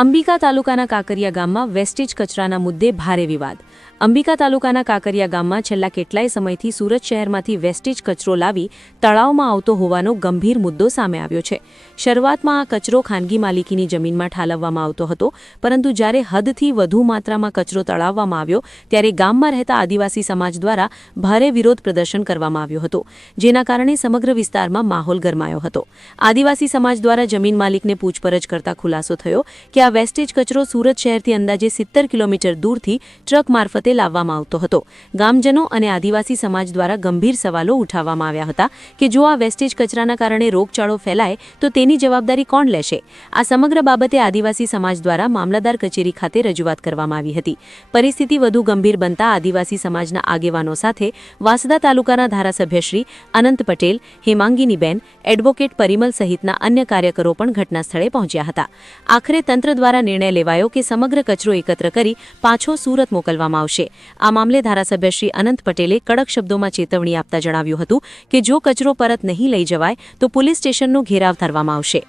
અંબિકા તાલુકાના કાકરિયા ગામમાં વેસ્ટેજ કચરાના મુદ્દે ભારે વિવાદ। અંબિકા તાલુકાના કાકરિયા ગામમાં છેલ્લા કેટલાય સમયથી સુરત શહેરમાંથી વેસ્ટેજ કચરો લાવી તળાવમાં આવતો હોવાનો ગંભીર મુદ્દો સામે આવ્યો છે। શરૂઆતમાં આ કચરો ખાનગી માલિકીની જમીનમાં ઠાલવવામાં આવતો હતો, પરંતુ જ્યારે હદથી વધુ માત્રામાં કચરો તળાવવામાં આવ્યો ત્યારે ગામમાં રહેતા આદિવાસી સમાજ દ્વારા ભારે વિરોધ પ્રદર્શન કરવામાં આવ્યો હતો, જેના કારણે સમગ્ર વિસ્તારમાં માહોલ ગરમાયો હતો। આદિવાસી સમાજ દ્વારા જમીન માલિકને પૂછપરછ કરતા ખુલાસો થયો કે આ વેસ્ટેજ કચરો સુરત શહેરથી અંદાજે 70 કિલોમીટર દૂરથી ટ્રક મારફતે લાવવામાં આવતો હતો। ગામજનો અને આદિવાસી સમાજ દ્વારા ગંભીર સવાલો ઉઠાવવામાં આવ્યા હતા કે જો આ વેસ્ટેજ કચરાના કારણે રોગચાળો ફેલાય તો તેની જવાબદારી કોણ લેશે। આ સમગ્ર બાબતે આદિવાસી સમાજ દ્વારા મામલતદાર કચેરી ખાતે રજૂઆત કરવામાં આવી હતી। પરિસ્થિતિ વધુ ગંભીર બનતા આદિવાસી સમાજના આગેવાનો સાથે વાસદા તાલુકાના ધારાસભ્ય શ્રી અનંત પટેલ, હેમાંગીનીબેન, એડવોકેટ પરિમલ સહિતના અન્ય કાર્યકરો પણ ઘટના સ્થળે પહોંચ્યા હતા। આખરે તંત્ર દ્વારા નિર્ણય લેવાયો કે સમગ્ર કચરો એકત્ર કરી પાછો સુરત મોકલવામાં આવશે। આ મામલે ધારાસભ્ય શ્રી અનંત પટેલે કડક શબ્દોમાં ચેતવણી આપતા જણાવ્યું હતું કે જો કચરો પરત નહીં લઈ જવાય તો પોલીસ સ્ટેશનનો ઘેરાવ કરવામાં આવશે।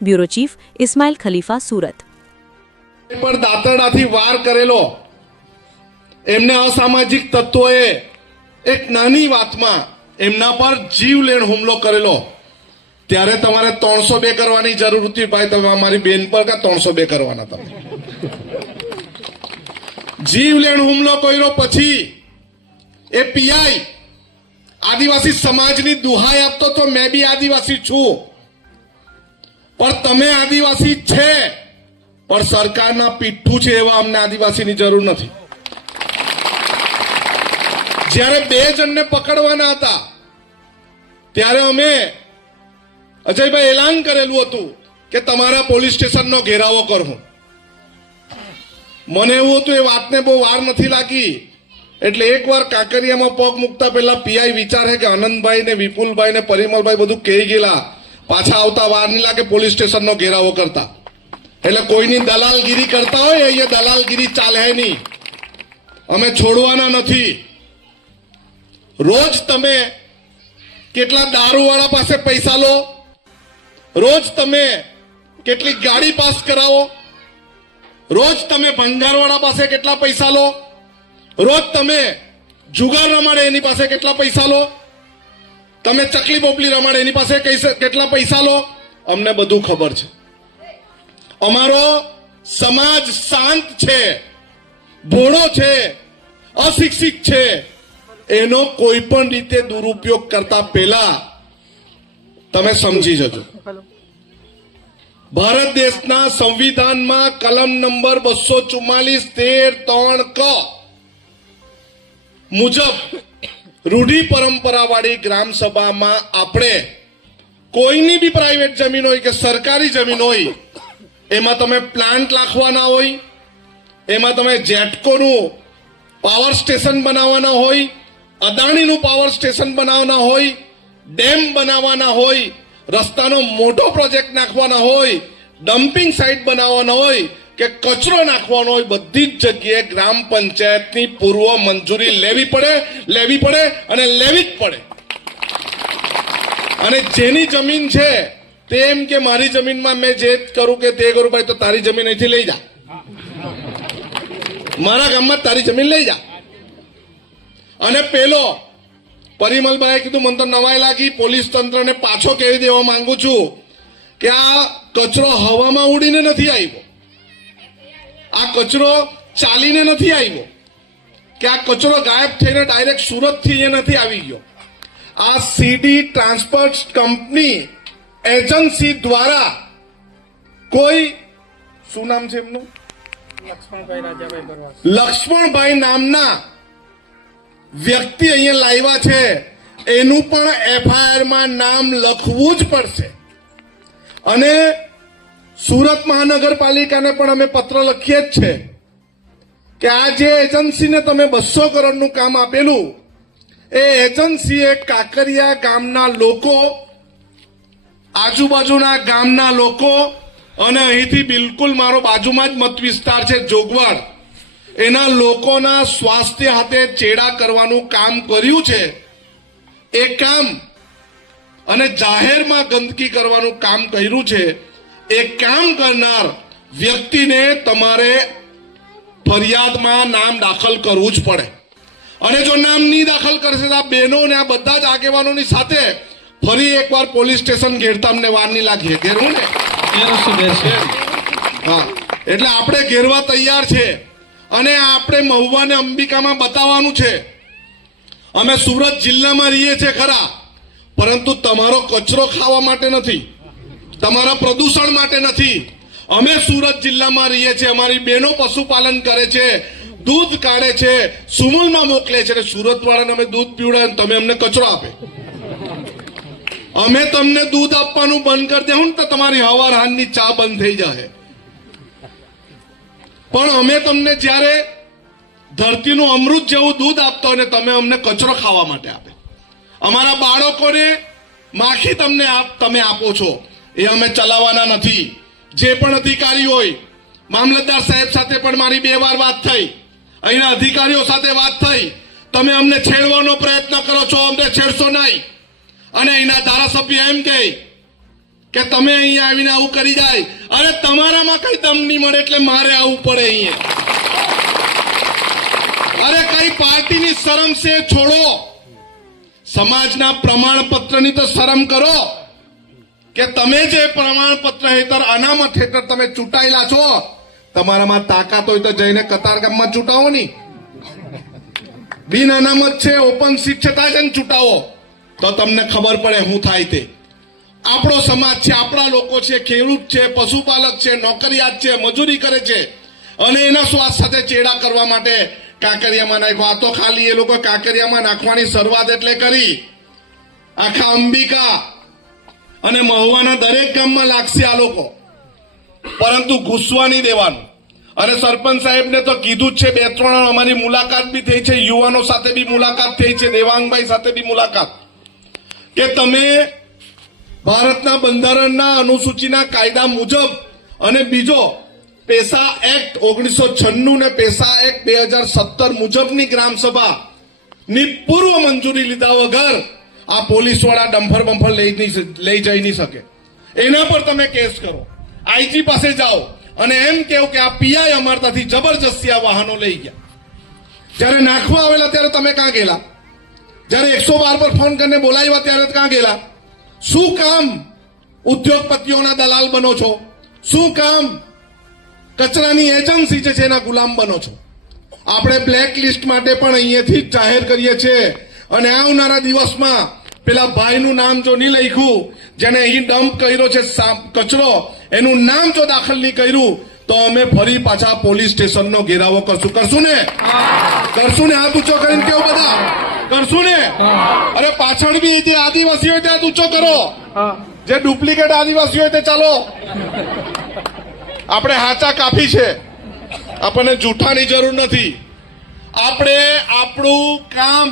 બ્યુરો ચીફ ઇસ્માઇલ ખલીફા, સુરત। પર દાંતરડાથી વાર કરેલો એમને અસામાજિક તત્વોએ એક નાની વાતમાં એમના પર જીવલેણ હુમલો કરેલો, ત્યારે તમારે 302 કરવાની જરૂર હતી। ભાઈ તમે અમારી બેન પર કા 302 કરવાના? તમે જીવલેણ હુમલો કર્યો પછી એ પીઆઈ આદિવાસી સમાજની દુહાઈ આપતો તો મેં બી આદિવાસી છું, પણ તમે આદિવાસી છે પણ સરકારના પીઠું છે એવા અમને આદિવાસીની જરૂર નથી। જ્યારે 2 જણને પકડવાના હતા ત્યારે અમે અજયભાઈ એલાન કરેલું હતું કે તમારા પોલીસ સ્ટેશનનો ઘેરાવો કરવું। મને એવું હતું એ વાતને બહુ વાર નથી લાગી, એટલે એકવાર કાંકરિયામાં પગ મૂકતા પહેલા પીઆઈ વિચારે કે અનંતભાઈ ને વિપુલભાઈ ને પરિમલભાઈ બધું કહી ગયેલા, પાછા આવતા વાર નહીં લાગે પોલીસ સ્ટેશનનો ઘેરાવો કરતા। એટલે કોઈની દલાલગીરી કરતા હોય અહીંયા દલાલગીરી ચાલે નહીં, અમે છોડવાના નથી। રોજ તમે કેટલા દારૂવાળા પાસે પૈસા લો, રોજ તમે કેટલી ગાડી પાસ કરાવો, રોજ તમે ભંગારવાળા પાસે કેટલા પૈસા લો, રોજ તમે જુગાર રમાડે એની પાસે કેટલા પૈસા લો, તમે ચકલી પોપલી રમાડે એની પાસે કેટલા પૈસા લો, અમને બધું ખબર છે। અમારો સમાજ શાંત છે, ભોળો છે, અશિક્ષિત છે, એનો કોઈ પણ રીતે દુરુપયોગ કરતા પહેલા તમે સમજી જજો। ભારત દેશના સંવિધાનમાં કલમ નંબર 244(13)(3) ક મુજબ રૂઢિ પરંપરાવાળી ગ્રામ સભામાં આપણે કોઈની બી પ્રાઇવેટ જમીન હોય કે સરકારી જમીન હોય એમાં તમે પ્લાન્ટ નાખવાના હોય, એમાં તમે જેટકોનું પાવર સ્ટેશન બનાવવાના હોય, અદાણીનું પાવર સ્ટેશન બનાવવાના હોય, ડેમ બનાવવાના હોય, રસ્તાનો મોટો પ્રોજેક્ટ નાખવાના હોય, ડમ્પિંગ સાઇટ બનાવવાના હોય કે કચરો નાખવાનો હોય, બધી જ જગ્યાએ ગ્રામ પંચાયતની પૂર્વ મંજૂરી લેવી પડે અને લેવી જ પડે। અને જેની જમીન છે તે એમ કે મારી જમીનમાં મેં જે કરું કે તે કરું, ભાઈ તો તારી જમીન અહીંથી લઈ જા, મારા ગામમાં તારી જમીન લઈ જા। અને પેલો પરિમલભાઈ કીધું, મને તો નવાઈ લાગી, પોલીસ તંત્રને પાછો કહી દેવા માંગુ છું કે આ કચરો હવામાં ઉડીને નથી આવ્યો, આ કચરો ચાલીને નથી આવ્યો, કે આ કચરો ગાયબ થઈને ડાયરેક્ટ સુરતથી એ નથી આવી ગયો। આ સીડી ટ્રાન્સપોર્ટ કંપની એજન્સી દ્વારા કોઈ, શું નામ છે એમનું, લક્ષ્મણભાઈ નામના વ્યક્તિ અહીંયા લાવ્યા છે, એનું પણ એફઆઈઆરમાં નામ લખવું જ પડશે। અને સુરત મહાનગરપાલિકાને પણ અમે પત્ર લખીએ જ છે કે આ જે એજન્સીને તમે 200 કરોડનું કામ આપેલું, એ એજન્સીએ કાકરિયા ગામના લોકો, આજુબાજુના ગામના લોકો અને અહીંથી બિલકુલ મારો બાજુમાં જ મત વિસ્તાર છે જોગવાડ, એના લોકોના સ્વાસ્થ્ય હાથે ચેડા કરવાનું કામ કર્યું છે। એ કામ અને જાહેરમાં ગંદકી કરવાનું કામ કર્યું છે। એ કામ કરનાર વ્યક્તિને તમારે ફરિયાદમાં નામ દાખલ કરવું જ પડે. અને જો નામ નહીં દાખલ કરશે તો આ બહેનો ને આ બધા જ આગેવાનોની સાથે ફરી એકવાર પોલીસ સ્ટેશન ઘેરતા અમને વાર નહીં લાગી. ઘેરવું ને? હા, એટલે આપણે ઘેરવા તૈયાર છે. અને આપણે મહુવા ને અંબિકામાં બતાવવાનું છે અમે સુરત જિલ્લામાં રહીએ છીએ ખરા, પરંતુ તમારો કચરો ખાવા માટે નથી, તમારા પ્રદૂષણ માટે નથી. અમે સુરત જિલ્લામાં રહીએ છીએ, અમારી બહેનો પશુપાલન કરે છે, દૂધ કાઢે છે, સુમુલમાં મોકલે છે. સુરત વાળાને અમે દૂધ પીવડાવે, તમે અમને કચરો આપે. અમે તમને દૂધ આપવાનું બંધ કરી દેવું ને તો તમારી હવાર હાનની ચા બંધ થઈ જાય. પણ અમે તમને જ્યારે ધરતીનું અમૃત જેવું દૂધ આપતો હોય ને તમે અમને કચરો ખાવા માટે આપે. અમારા બાળકોને માખી તમે આપો છો, એ અમે ચલાવવાના નથી. જે પણ અધિકારી હોય, મામલતદાર સાહેબ સાથે પણ મારી 2 વાર વાત થઈ, અહીંના અધિકારીઓ સાથે વાત થઈ. તમે અમને છેડવાનો પ્રયત્ન કરો છો, અમને છેડશો નહીં. અને અહીંના ધારાસભ્ય એમ કહે કે તમે અહીંયા આવીને આવું કરી જાય. અરે તમારામાં કઈ દમ નહીં મળે એટલે મારે આવવું પડે અહીંયા. અરે કઈ પાર્ટીની શરમ છે છોડો, સમાજના પ્રમાણપત્રની તો શરમ કરો કે તમે જે પ્રમાણપત્ર હેઠળ અનામત હેઠળ તમે ચૂંટાયેલા છો, તમારામાં તાકાત હોય તો જઈને કતારગામમાં ચૂંટાવો નહીં. બિન અનામત છે, ઓપન સીટ છે, ત્યાં જઈને ચૂંટાવો તો તમને ખબર પડે શું થાય તે. આપણો સમાજ છે, આપણા લોકો છે, ખેડૂત છે, પશુપાલક છે, નોકરિયાત છે, મજૂરી કરે છે, અને એના સ્વાદ સાથે ચેડા કરવા માટે કાંકરિયામાં નાખ્યો. આ તો ખાલી એ લોકો કાંકરિયામાં નાખવાની શરૂઆત એટલે કરી, આખા અંબિકા અને મહુવાના દરેક ગામમાં લાગશે આ લોકો, પરંતુ ઘૂસવા નહીં દેવાનું. અને સરપંચ સાહેબને તો કીધું જ છે, 2-3 અમારી મુલાકાત બી થઈ છે, યુવાનો સાથે બી મુલાકાત થઈ છે, દેવાંગભાઈ સાથે બી મુલાકાત, કે તમે ભારતના બંધારણના અનુસૂચિના કાયદા મુજબ અને બીજો પેસા એક્ટ 1996 ને પેસા એક્ટ 2017 મુજબની ગ્રામસભા ની પૂર્વ મંજૂરી લીધા વગર આ પોલીસ વાળા ડમ્ફર બંફર લઈ જઈ નહીં શકે. એના પર તમે કેસ કરો, આઈજી પાસે જાઓ અને એમ કેવું કે આ પીઆઈ અમારતાથી જબરજસ્તી આ વાહનો લઈ ગયા. જ્યારે નાખવા આવેલા ત્યારે તમે ક્યાં ગયેલા? જ્યારે 112 પર ફોન કરીને બોલાવ્યા ત્યારે ક્યાં ગયેલા? શું કામ ઉદ્યોગપતિઓના દલાલ બનો છો? શું કામ કચરાની એજન્સી છે એના ગુલામ બનો છો? આપણે બ્લેક લિસ્ટ માટે પણ અહીંયાથી જ જાહેર કરીએ છીએ. અને આવનારા દિવસમાં પેલા ભાઈનું નામ જો નહીં લખ્યું, જેને અહીં ડમ્પ કર્યો છે કચરો, એનું નામ જો દાખલ નહીં કર્યું તો અમે ફરી પાછા પોલીસ સ્ટેશનનો ઘેરાવો કરશું. કરશું ને? કરશું ને? હાથ ઊંચો કરીને કેવું બધા કરશું ને? અરે પાછળ બી જે આદિવાસી હોય ત્યાં ઊંચો કરો, જે ડુપ્લિકેટ આદિવાસી હોય તે ચાલો. આપણે હાચા કાફી છે, આપણને જૂઠાની જરૂર નથી. આપણે આપણું કામ